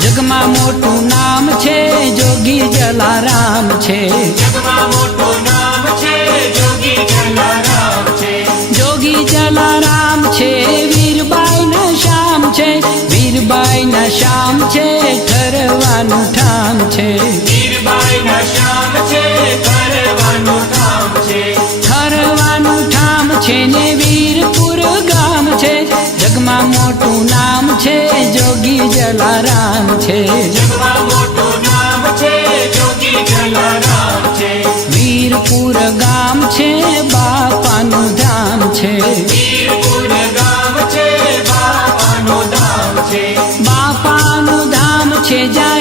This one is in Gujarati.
જગમાં મોટું નામ છે જોગી જલારામ છે, જગમાં મોટું નામ છે જોગી જલારામ છે, જોગી જલારામ છે વીરબાઈ ના શ્યામ છે, વીરબાઈ ના શ્યામ છે ઠરવાનું ઠામ છે, વીરબાઈ ના શ્યામ છે ઠરવાનું ઠામ છે, ઠરવાનું ઠામ છે ને વીરપુર ગામ છે, જગમાં મોટું નામ છે જોગી જલારામ છે, જગમાં મોટું નામ છે જોગી જલારામ છે, વીરપુર ગામ છે બાપાનું ધામ છે, વીરપુર ગામ છે બાપાનું ધામ છે, બાપાનું ધામ છે જા